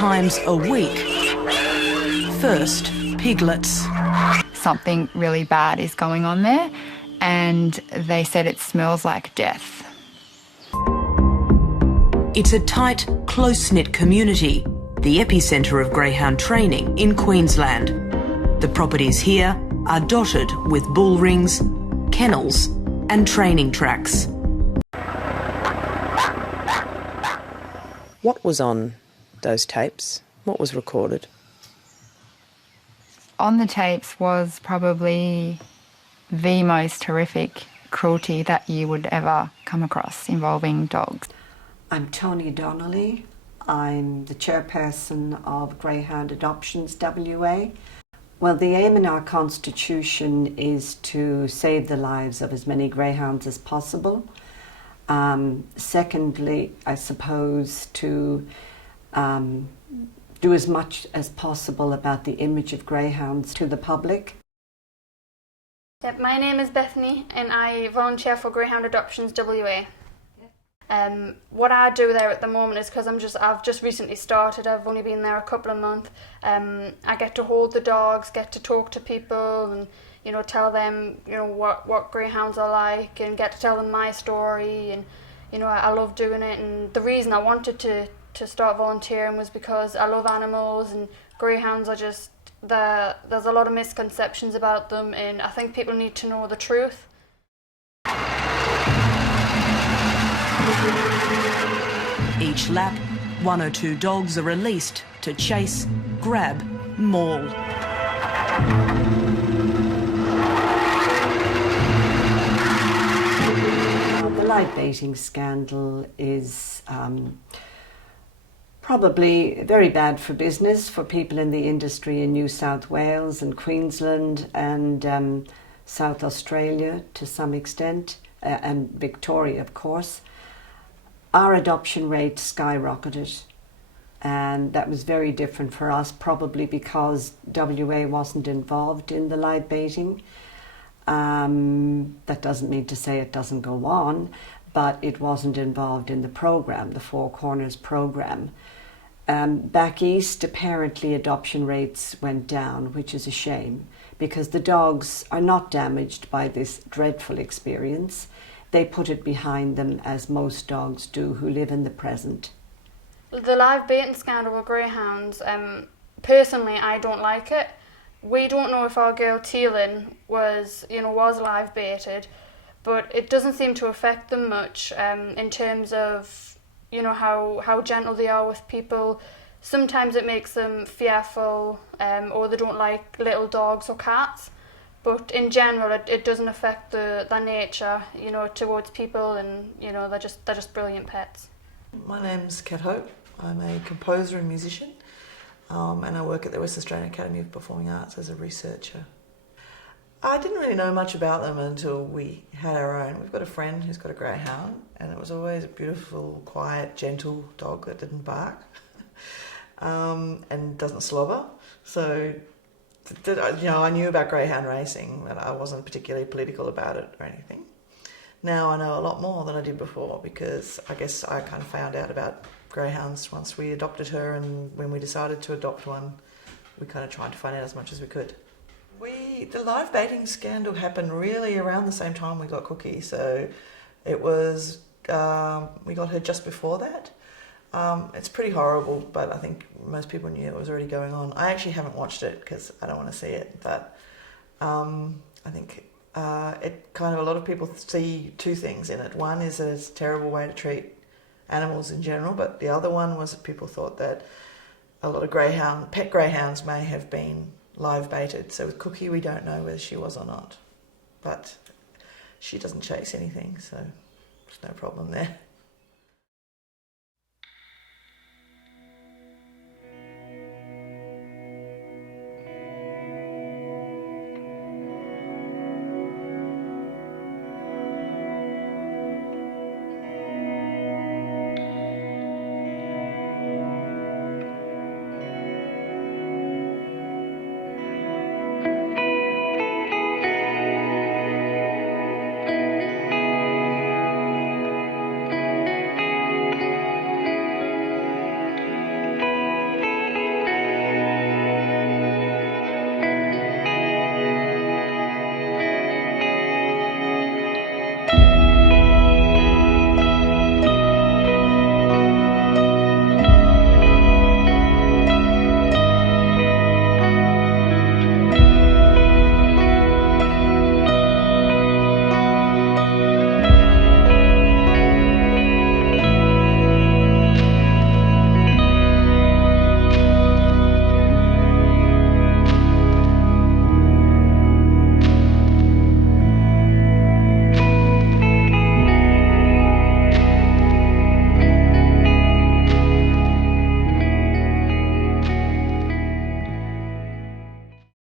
times a week. First, piglets. Something really bad is going on there, and they said it smells like death. It's a tight, close-knit community, the epicentre of greyhound training in Queensland. The properties here are dotted with bull rings, kennels and training tracks. What was on those tapes? What was recorded? On the tapes was probably the most horrific cruelty that you would ever come across involving dogs. I'm Tony Donnelly. I'm the chairperson of Greyhound Adoptions WA. Well, the aim in our constitution is to save the lives of as many greyhounds as possible. Secondly, I suppose to do as much as possible about the image of greyhounds to the public. Yep, my name is Bethany and I volunteer for Greyhound Adoptions WA. What I do there at the moment is because I've just recently started. I've only been there a couple of months. I get to hold the dogs, get to talk to people, and tell them what greyhounds are like, and get to tell them my story. And I love doing it. And the reason I wanted to start volunteering was because I love animals, and greyhounds are just there's a lot of misconceptions about them, and I think people need to know the truth. Each lap, 1 or 2 dogs are released to chase, grab, maul. The live baiting scandal is probably very bad for business for people in the industry in New South Wales and Queensland and South Australia to some extent, and Victoria, of course. Our adoption rate skyrocketed, and that was very different for us, probably because WA wasn't involved in the live baiting. That doesn't mean to say it doesn't go on, but it wasn't involved in the program, the Four Corners program. Back east, apparently adoption rates went down, which is a shame, because the dogs are not damaged by this dreadful experience. They put it behind them, as most dogs do who live in the present. The live baiting scandal with greyhounds, personally I don't like it. We don't know if our girl Teelin was live baited, but it doesn't seem to affect them much in terms of how gentle they are with people. Sometimes it makes them fearful, or they don't like little dogs or cats. But in general, it doesn't affect their nature, towards people, and they're just brilliant pets. My name's Kat Hope. I'm a composer and musician, and I work at the West Australian Academy of Performing Arts as a researcher. I didn't really know much about them until we had our own. We've got a friend who's got a greyhound, and it was always a beautiful, quiet, gentle dog that didn't bark and doesn't slobber. So I knew about greyhound racing, but I wasn't particularly political about it or anything. Now I know a lot more than I did before, because I guess I kind of found out about greyhounds once we adopted her, and when we decided to adopt one, we kind of tried to find out as much as we could. The live baiting scandal happened really around the same time we got Cookie, so it was, we got her just before that. It's pretty horrible, but I think most people knew it was already going on. I actually haven't watched it because I don't want to see it, but I think it kind of, a lot of people see two things in it. One is that it's a terrible way to treat animals in general, but the other one was that people thought that a lot of pet greyhounds may have been live baited. So with Cookie, we don't know whether she was or not, but she doesn't chase anything, so there's no problem there.